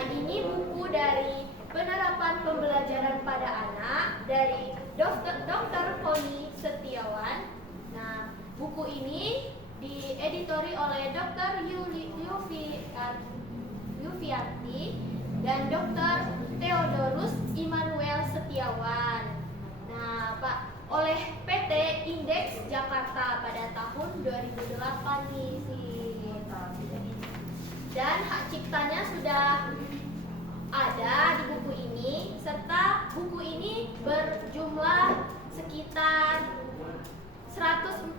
Ini buku dari Penerapan Pembelajaran pada Anak dari Dr. Poni Setiawan. Nah, buku ini dieditori oleh Dr. Yufianti dan Dr. Theodorus Immanuel Setiawan. Nah, Pak, oleh PT Indeks Jakarta pada tahun 2008 nih sih. Dan hak ciptanya sudah ada di buku ini, serta buku ini berjumlah sekitar 146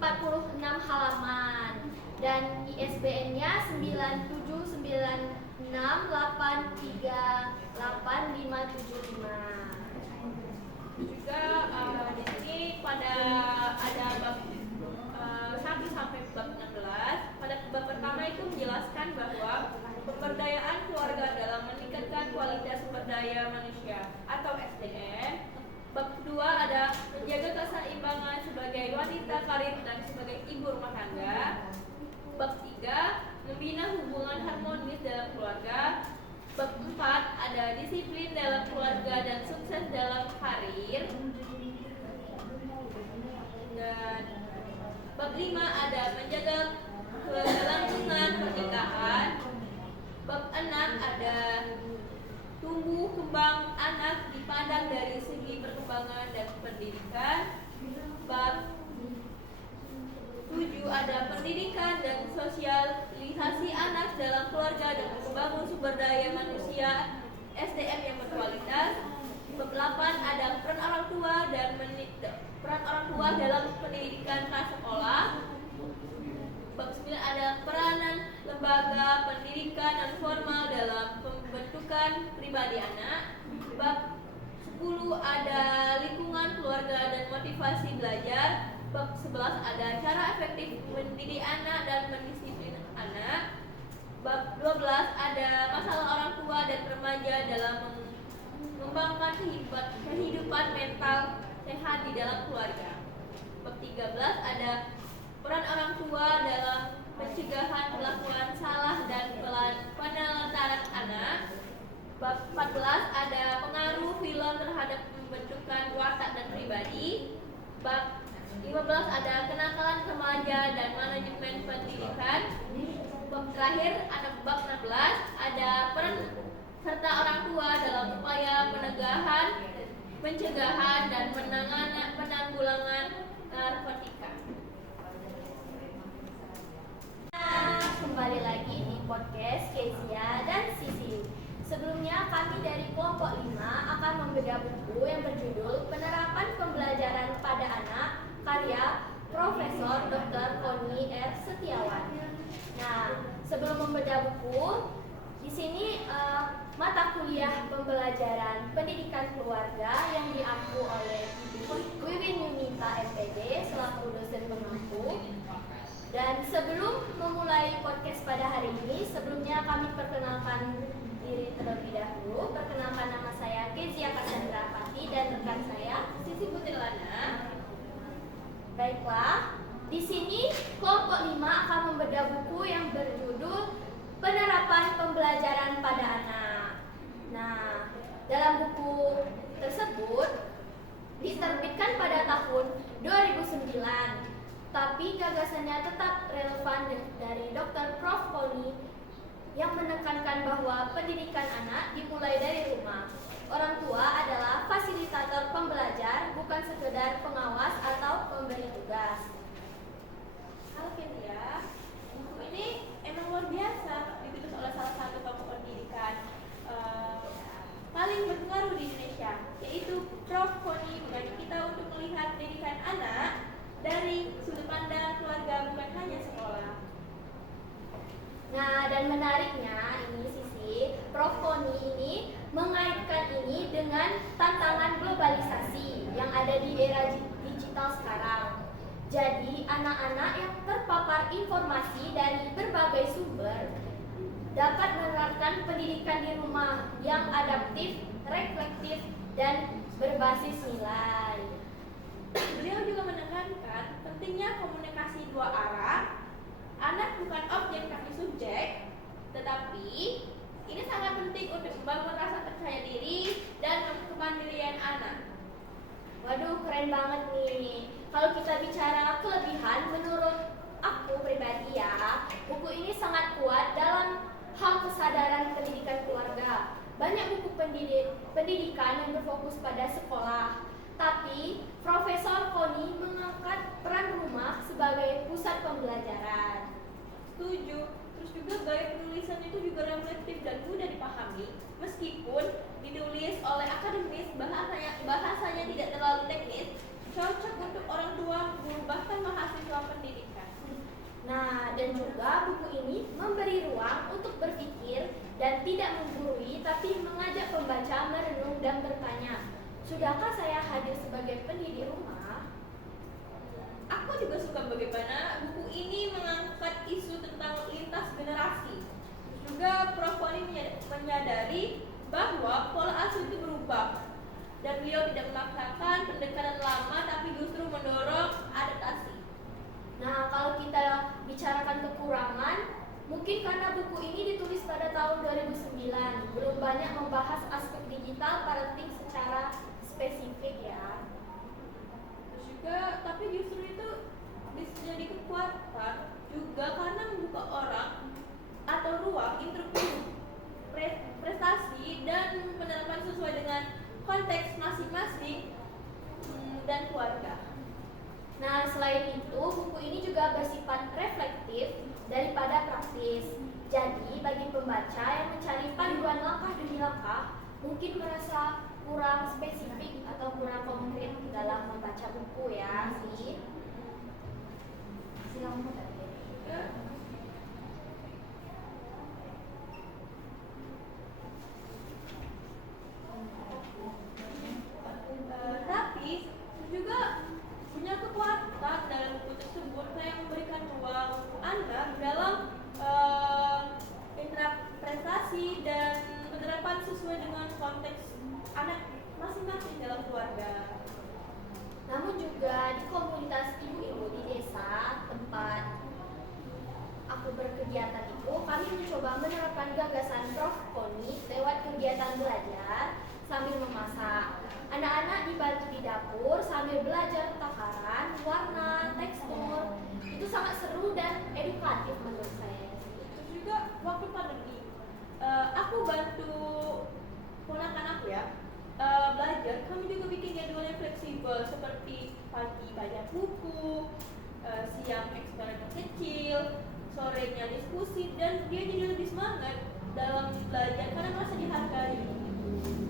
halaman dan ISBN-nya 97968385575. Juga di sini pada ada bab 1 sampai bab 16. Pada bab pertama itu menjelaskan bahwa pemberdayaan keluarga dalam meningkatkan kualitas sumber daya manusia atau SDM. Bab kedua ada menjaga keseimbangan sebagai wanita karir dan sebagai ibu rumah tangga. Bab 3 membina hubungan harmonis dalam keluarga. Bab 4 ada disiplin dalam keluarga dan sukses dalam karir. Dan bab 5 ada menjaga kelangsungan pernikahan. Bab 6 ada tumbuh kembang anak dipandang dari segi perkembangan dan pendidikan. Bab 7 ada pendidikan dan sosialisasi anak dalam keluarga dan membangun sumber daya manusia SDM yang berkualitas. Bab 8 ada peran orang tua dalam pendidikan prasekolah. Bab 9 ada peranan lembaga pendidikan non formal dalam pembentukan pribadi anak. Bab 10 ada lingkungan keluarga dan motivasi belajar. Bab 11 ada cara efektif mendidik anak dan mendisiplin anak. Bab 12 ada masalah orang tua dan remaja dalam mengembangkan kehidupan mental sehat di dalam keluarga. Bab 13 ada peran orang tua dalam pencegahan melakukan salah dan penelantaran anak. Bab 14 ada pengaruh film terhadap pembentukan watak dan pribadi. Bab 15 ada kenakalan remaja dan manajemen pendidikan. Bab terakhir ada bab 16 ada peran serta orang tua dalam upaya pencegahan dan penanggulangan narkotika. Kembali lagi di podcast Kezia dan Sisi. Sebelumnya kami dari kelompok 5 akan membedah buku yang berjudul Penerapan Pembelajaran pada Anak karya Profesor Dr. Poni R. Setiawan. Nah, sebelum membedah buku, di sini mata kuliah pembelajaran pendidikan keluarga yang diampu oleh Ibu Wiwin Yunita MPD selaku dosen pengampu. Dan sebelum memulai podcast pada hari ini, sebelumnya kami perkenalkan diri terlebih dahulu. Perkenalkan, nama saya Kezia Cassandra Pati dan rekan saya Sisi Putri Lana. Baiklah, di sini kelompok 5 akan membedah buku yang berjudul Penerapan Pembelajaran pada Anak. Nah, dalam buku tersebut diterbitkan pada tahun 2009. Tapi gagasannya tetap relevan dari Dr. Prof. Poni yang menekankan bahwa pendidikan anak dimulai dari rumah. Orang tua adalah fasilitator pembelajar, bukan sekedar pengawas atau pemberi tugas. Halo Kezia, buku ini emang luar biasa, ditulis oleh salah satu tokoh pendidikan paling berpengaruh di Indonesia, yaitu Prof. Poni, mengajak kita untuk melihat pendidikan anak dari sudut pandang keluarga, bukan hanya sekolah. Nah, dan menariknya ini Sisi, Prof. Poni ini mengaitkan anak-anak yang terpapar informasi dari berbagai sumber dapat menerapkan pendidikan di rumah yang adaptif, reflektif, dan berbasis nilai. Beliau juga menekankan pentingnya komunikasi dua arah. Anak bukan objek tapi subjek, tetapi ini sangat penting untuk membangun rasa percaya diri dan kemandirian anak. Waduh, keren banget nih. Kalau kita bicara kelebihan, menurut aku pribadi ya, buku ini sangat kuat dalam hal kesadaran pendidikan keluarga. Banyak buku pendidikan yang berfokus pada sekolah, tapi Profesor Koni mengangkat peran rumah sebagai pusat pembelajaran. Setuju. Terus juga gaya penulisan itu juga reflektif dan mudah dipahami, meskipun ditulis oleh akademis, bahasanya tidak terlalu teknis, cocok untuk orang tua, guru, bahkan mahasiswa pendidikan. Nah, dan juga buku ini memberi ruang untuk berpikir dan tidak menggurui, tapi mengajak pembaca merenung dan bertanya, sudahkah saya hadir sebagai pendidik rumah? Aku juga suka bagaimana buku ini mengangkat isu tentang lintas generasi. Juga Prof. Koni menyadari bahwa pola asuh itu berubah, dan beliau tidak memaksakan pendekatan lama tapi justru mendorong adaptasi. Nah, kalau kita bicarakan kekurangan, mungkin karena buku ini ditulis pada tahun 2009, belum banyak membahas aspek digital parenting secara spesifik ya. Terus juga, tapi justru itu bisa jadi kekuatan juga karena membuka orang atau ruang interpretasi dan penerapan sesuai dengan konteks masing-masing dan keluarga. Nah, selain itu, buku ini juga bersifat reflektif daripada praktis. Jadi, bagi pembaca yang mencari panduan langkah demi langkah, mungkin merasa kurang spesifik atau kurang konkret dalam membaca buku ya sih. Silakan. Tapi juga punya kekuatan dalam buku tersebut yang memberikan ruang anak dalam interpretasi dan penerapan sesuai dengan konteks anak masing-masing dalam keluarga. Namun juga di komunitas ibu-ibu di desa tempat aku berkegiatan itu, kami mencoba menerapkan gagasan Prof. Koni lewat kegiatan belajar sambil memasak. Anak-anak dibantu di dapur sambil belajar takaran, warna, tekstur. Itu sangat seru dan edukatif menurut saya. Terus juga waktu pandemi, aku bantu ponakan aku ya belajar. Kami juga bikin jadwal yang fleksibel seperti pagi baca buku, siang eksperimen kecil, sorenya diskusi, dan dia jadi lebih semangat dalam belajar karena merasa dihargai.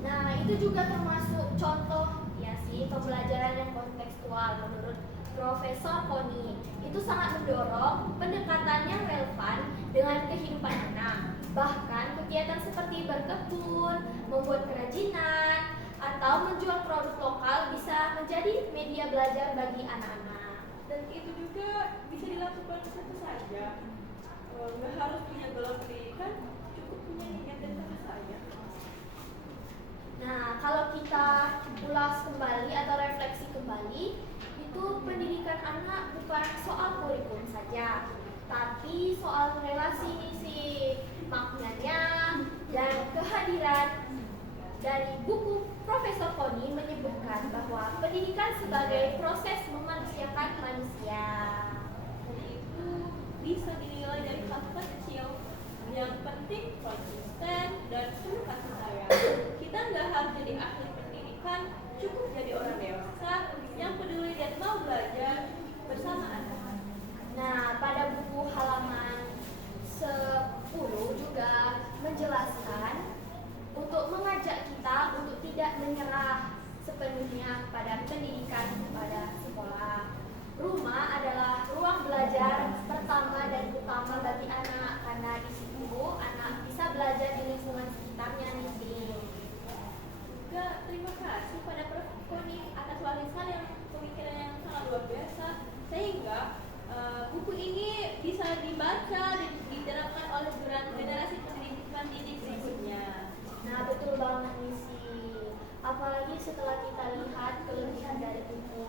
Nah, itu juga termasuk contoh ya sih pembelajaran yang kontekstual menurut Profesor Koni. Itu sangat mendorong pendekatan yang relevan dengan kehidupan anak. Bahkan kegiatan seperti berkebun, membuat kerajinan, atau menjual produk lokal bisa menjadi media belajar bagi anak-anak. Dan itu juga bisa dilakukan siapa saja. Nggak harus punya gelar pendidikan, cukup punya niat dan kasih sayang. Nah, kalau kita ulas kembali atau refleksi kembali, itu pendidikan anak bukan soal kurikulum saja, tapi soal relasi sih, maknanya dan kehadiran. Dari buku Profesor Koni menyebutkan bahwa pendidikan sebagai proses memanusiakan manusia. Dan itu bisa dinilai dari hal-hal kecil. Yang penting konsisten dan penuh kasih sayang. Kita nggak harus jadi ahli pendidikan, cukup jadi orang dewasa yang peduli dan mau belajar bersama anak. Nah, pada buku halaman 10 juga menjelaskan untuk mengajak kita untuk tidak menyerah sepenuhnya pada pendidikan pada sekolah. Rumah adalah ruang belajar pertama dan utama bagi anak karena di situ anak bisa belajar di lingkungan sekitarnya nih sih. Juga terima kasih pada Prof. Koni atas warisan yang pemikiran yang sangat luar biasa, sehingga dibaca dan diterapkan oleh generasi pendidik berikutnya. Nah, betul banget nih sih. Apalagi setelah kita lihat kelebihan dari buku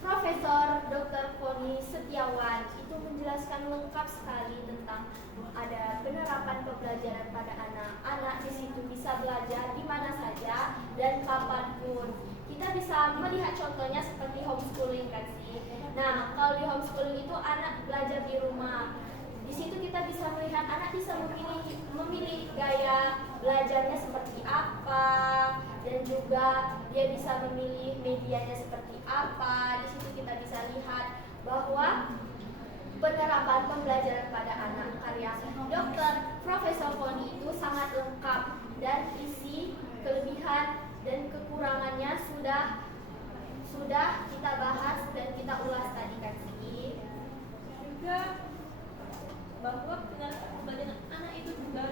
Profesor Dr. Poni Setiawan itu menjelaskan lengkap sekali tentang ada penerapan pembelajaran pada anak. Anak di situ bisa belajar di mana saja dan kapanpun. Kita bisa melihat contohnya seperti homeschooling kan sih. Nah, kalau di homeschooling itu anak belajar di rumah. Di situ kita bisa melihat anak bisa memilih gaya belajarnya seperti apa, dan juga dia bisa memilih medianya seperti apa. Di situ kita bisa lihat bahwa penerapan pembelajaran pada anak karya Dr. Profesor Poni itu sangat lengkap dan isi kelebihan dan kekurangannya sudah kita bahas dan kita ulas tadi kan sih. Juga bahwa pembelajaran anak itu juga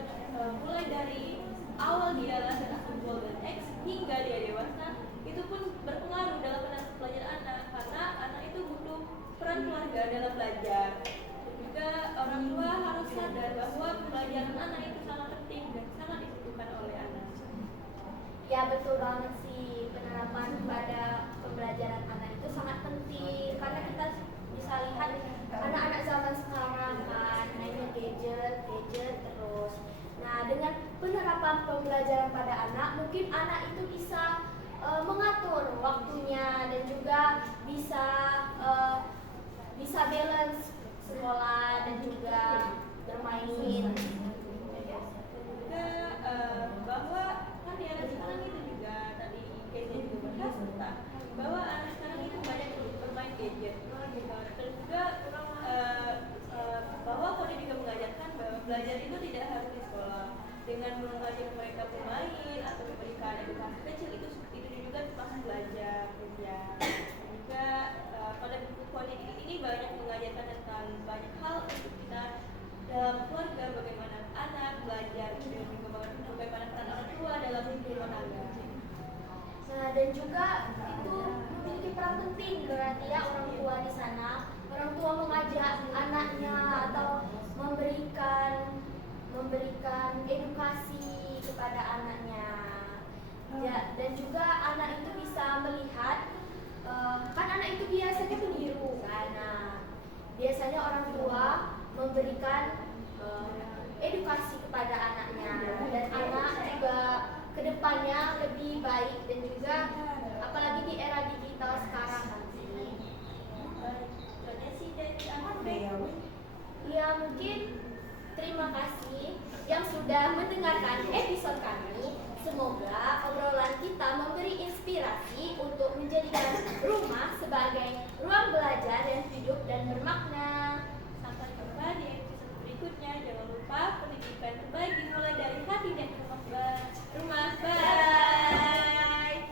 mulai dari awal dia lahir atau golden age hingga dia dewasa itu pun berpengaruh dalam pembelajaran anak, karena anak itu butuh peran keluarga dalam belajar. Dan juga orang tua harus sadar bahwa pembelajaran anak itu sangat penting dan sangat dibutuhkan oleh anak. Ya, betul banget sih, penerapan pada pembelajaran anak itu sangat penting karena kita bisa lihat anak-anak zaman sekarang kan mainnya gadget terus. Nah, dengan penerapan pembelajaran pada anak, mungkin anak itu bisa mengatur waktunya dan juga bisa balance sekolah dan juga bermain. Juga bahwa kan di era sekarang itu juga tadi Kezia juga bahas tentang bahwa anak sekarang itu banyak bermain gadget. Terus juga bahwa Poni juga mengajarkan bahwa belajar itu tidak harus di sekolah. Dengan mengajak mereka bermain atau memberikan edukasi kecil itu juga termasuk belajar ya. Juga pada buku Poni ini banyak mengajarkan tentang banyak hal untuk kita dalam keluarga, bagaimana anak belajar dan juga bagaimana peran orang tua dalam rumah tangga. Nah, dan juga itu memiliki peran penting berarti ya orang tua di sana. Orang tua mengajak anaknya atau memberikan edukasi kepada anaknya. Ya, dan juga anak itu bisa melihat kan anak itu biasanya meniru kan. Nah, biasanya orang tua memberikan edukasi kepada anaknya dan anak juga kedepannya lebih baik, dan juga apalagi di era digital sekarang kan sih. Ya, mungkin terima kasih yang sudah mendengarkan episode kami. Semoga obrolan kita memberi inspirasi untuk menjadikan rumah sebagai ruang belajar yang hidup dan bermakna. Sampai jumpa di episode berikutnya. Jangan lupa pendidikan terbaik dimulai dari hati dan rumah. Bye.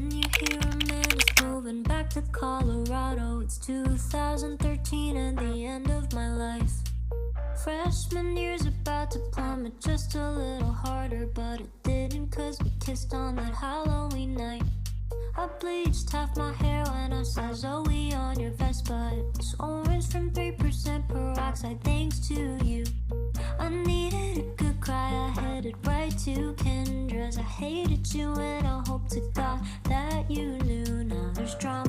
You hear a man is moving back to Colorado. It's 2013 and the end of my life. Freshman year's about to plummet just a little harder, but it didn't, cause we kissed on that Halloween night. I bleached half my hair when I saw Zoe on your vest, but it was orange from 3% peroxide thanks to you. I needed a good cry, I headed right to Kendra's. I hated you and I hope to God that you knew. Now there's drama